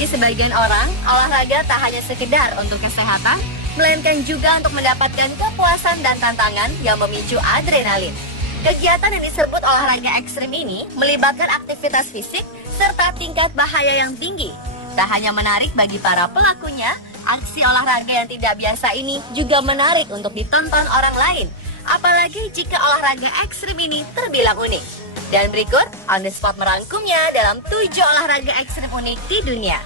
Bagi sebagian orang, olahraga tak hanya sekedar untuk kesehatan, melainkan juga untuk mendapatkan kepuasan dan tantangan yang memicu adrenalin. Kegiatan yang disebut olahraga ekstrim ini melibatkan aktivitas fisik serta tingkat bahaya yang tinggi. Tak hanya menarik bagi para pelakunya, aksi olahraga yang tidak biasa ini juga menarik untuk ditonton orang lain. Apalagi jika olahraga ekstrim ini terbilang unik. Dan berikut On The Spot merangkumnya dalam 7 olahraga ekstrim unik di dunia.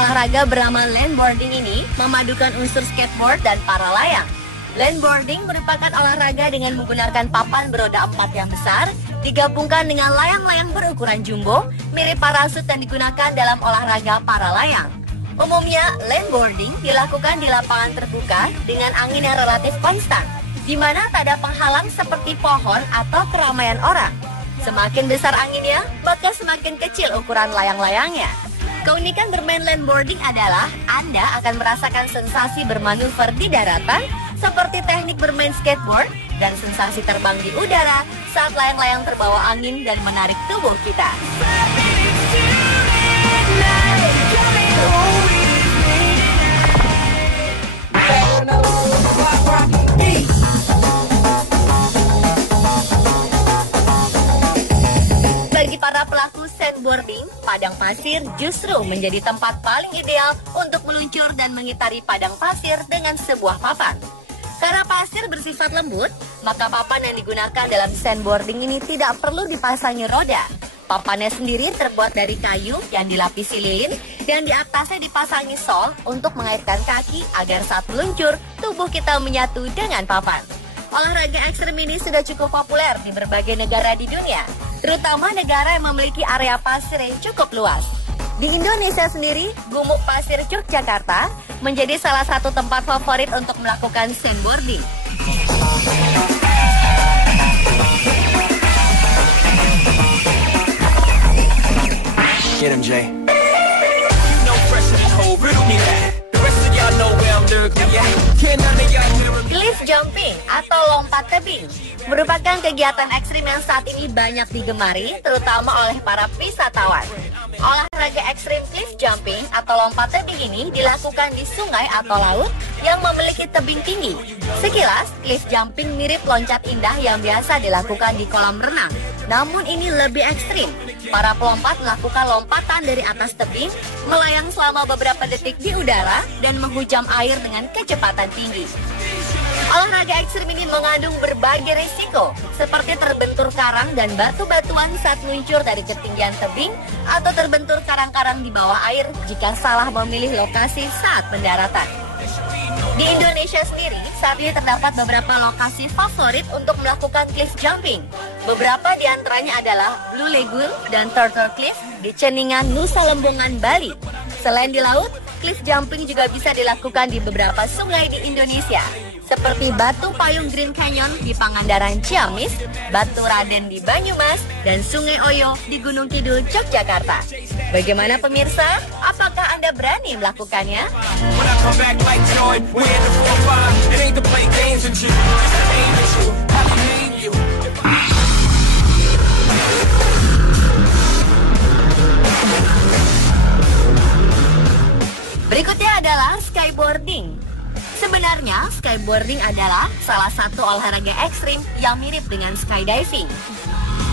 Olahraga bernama landboarding ini memadukan unsur skateboard dan para layang. Landboarding merupakan olahraga dengan menggunakan papan beroda 4 yang besar, digabungkan dengan layang-layang berukuran jumbo, mirip parasut yang digunakan dalam olahraga para layang. Umumnya, landboarding dilakukan di lapangan terbuka dengan angin yang relatif konstan, di mana tak ada penghalang seperti pohon atau keramaian orang. Semakin besar anginnya, maka semakin kecil ukuran layang-layangnya. Keunikan bermain landboarding adalah Anda akan merasakan sensasi bermanuver di daratan, seperti teknik bermain skateboard dan sensasi terbang di udara saat layang-layang terbawa angin dan menarik tubuh kita. Bagi para pelaku sandboarding, padang pasir justru menjadi tempat paling ideal untuk meluncur dan mengitari padang pasir dengan sebuah papan. Karena pasir bersifat lembut, maka papan yang digunakan dalam sandboarding ini tidak perlu dipasangi roda. Papannya sendiri terbuat dari kayu yang dilapisi lilin dan di atasnya dipasangi sol untuk mengaitkan kaki agar saat meluncur, tubuh kita menyatu dengan papan. Olahraga ekstrem ini sudah cukup populer di berbagai negara di dunia, terutama negara yang memiliki area pasir yang cukup luas. Di Indonesia sendiri, Gumuk Pasir Yogyakarta menjadi salah satu tempat favorit untuk melakukan sandboarding. Get him, Jay. Cliff jumping atau lompat tebing merupakan kegiatan ekstrim yang saat ini banyak digemari, terutama oleh para wisatawan. Olahraga ekstrim cliff jumping atau lompat tebing ini dilakukan di sungai atau laut yang memiliki tebing tinggi. Sekilas, cliff jumping mirip loncat indah yang biasa dilakukan di kolam renang. Namun ini lebih ekstrim. Para pelompat melakukan lompatan dari atas tebing, melayang selama beberapa detik di udara, dan menghujam air dengan kecepatan tinggi. Olahraga ekstrim ini mengandung berbagai risiko, seperti terbentur karang dan batu-batuan saat meluncur dari ketinggian tebing, atau terbentur karang-karang di bawah air jika salah memilih lokasi saat pendaratan. Di Indonesia sendiri, saat ini terdapat beberapa lokasi favorit untuk melakukan cliff jumping. Beberapa di antaranya adalah Blue Lagoon dan Turtle Cliff di Ceningan, Nusa Lembongan, Bali. Selain di laut, cliff jumping juga bisa dilakukan di beberapa sungai di Indonesia, seperti Batu Payung Green Canyon di Pangandaran, Ciamis, Batu Raden di Banyumas, dan Sungai Oyo di Gunung Kidul, Yogyakarta. Bagaimana pemirsa? Apakah Anda berani melakukannya? Berikutnya adalah skyboarding. Sebenarnya, skyboarding adalah salah satu olahraga ekstrim yang mirip dengan skydiving.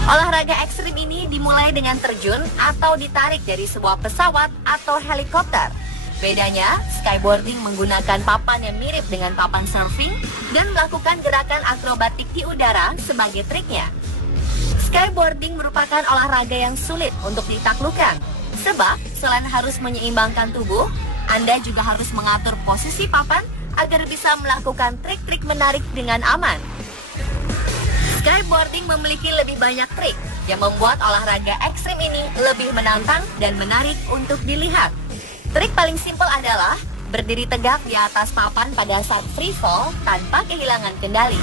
Olahraga ekstrim ini dimulai dengan terjun atau ditarik dari sebuah pesawat atau helikopter. Bedanya, skyboarding menggunakan papan yang mirip dengan papan surfing dan melakukan gerakan akrobatik di udara sebagai triknya. Skyboarding merupakan olahraga yang sulit untuk ditaklukkan, sebab selain harus menyeimbangkan tubuh, Anda juga harus mengatur posisi papan agar bisa melakukan trik-trik menarik dengan aman. Skyboarding memiliki lebih banyak trik yang membuat olahraga ekstrim ini lebih menantang dan menarik untuk dilihat. Trik paling simpel adalah berdiri tegak di atas papan pada saat free fall tanpa kehilangan kendali.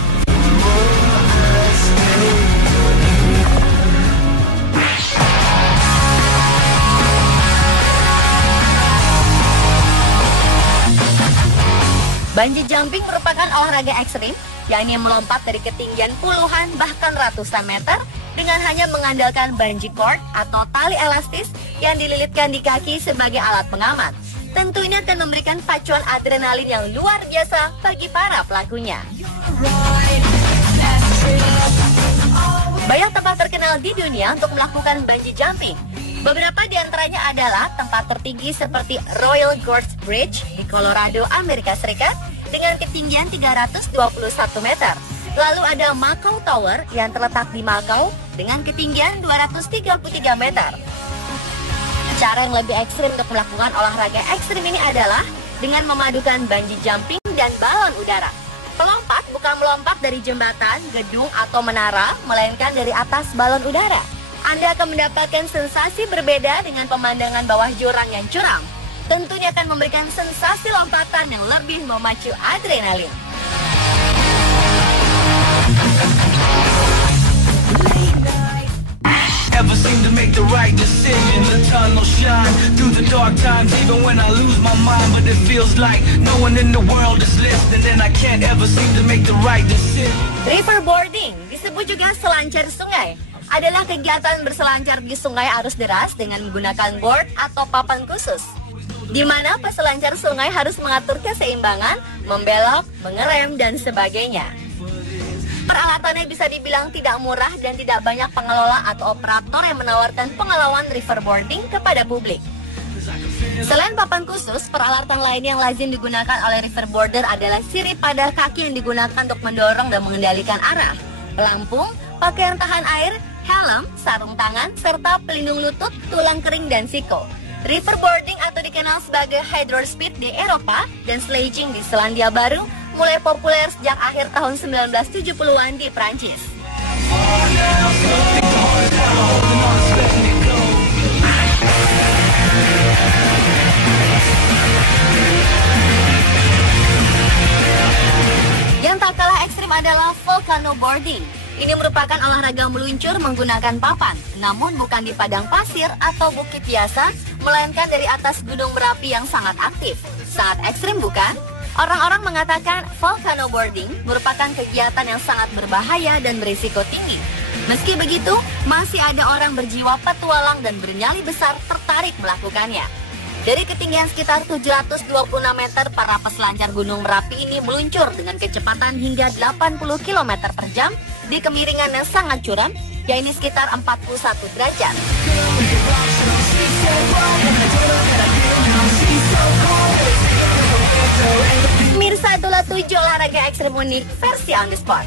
Bungee jumping merupakan olahraga ekstrim, yakni melompat dari ketinggian puluhan bahkan ratusan meter dengan hanya mengandalkan bungee cord atau tali elastis yang dililitkan di kaki sebagai alat pengaman. Tentu ini akan memberikan pacuan adrenalin yang luar biasa bagi para pelakunya. Banyak tempat terkenal di dunia untuk melakukan bungee jumping. Beberapa di antaranya adalah tempat tertinggi seperti Royal Gorge Bridge di Colorado, Amerika Serikat dengan ketinggian 321 meter. Lalu ada Macau Tower yang terletak di Macau dengan ketinggian 233 meter. Cara yang lebih ekstrim untuk melakukan olahraga ekstrim ini adalah dengan memadukan bungee jumping dan balon udara. Pelompat bukan melompat dari jembatan, gedung, atau menara, melainkan dari atas balon udara. Anda akan mendapatkan sensasi berbeda dengan pemandangan bawah jurang yang curam. Tentunya akan memberikan sensasi lompatan yang lebih memacu adrenalin. Ever seem to make the right decision? The tunnel shine through the dark times, even when I lose my mind. But it feels like no one in the world is listening, and I can't ever seem to make the right decision. Riverboarding, disebut juga selancar sungai, adalah kegiatan berselancar di sungai arus deras dengan menggunakan board atau papan khusus, di mana peselancar sungai harus mengatur keseimbangan, membelok, mengerem, dan sebagainya. Peralatannya bisa dibilang tidak murah dan tidak banyak pengelola atau operator yang menawarkan pengalaman riverboarding kepada publik. Selain papan khusus, peralatan lain yang lazim digunakan oleh riverboarder adalah sirip pada kaki yang digunakan untuk mendorong dan mengendalikan arah, pelampung, pakaian tahan air, helm, sarung tangan, serta pelindung lutut, tulang kering, dan siko. Riverboarding atau dikenal sebagai hydrospeed di Eropa dan sledging di Selandia Baru mulai populer sejak akhir tahun 1970-an di Prancis. Yang tak kalah ekstrim adalah volcano boarding. Ini merupakan olahraga meluncur menggunakan papan, namun bukan di padang pasir atau bukit biasa, melainkan dari atas gunung berapi yang sangat aktif. Sangat ekstrim bukan? Orang-orang mengatakan volcano boarding merupakan kegiatan yang sangat berbahaya dan berisiko tinggi. Meski begitu, masih ada orang berjiwa petualang dan bernyali besar tertarik melakukannya. Dari ketinggian sekitar 726 meter, para peselancar Gunung Merapi ini meluncur dengan kecepatan hingga 80 km per jam di kemiringan yang sangat curam, yaitu sekitar 41 derajat. Pemirsa, itulah 7 olahraga ekstrim unik versi on the spot.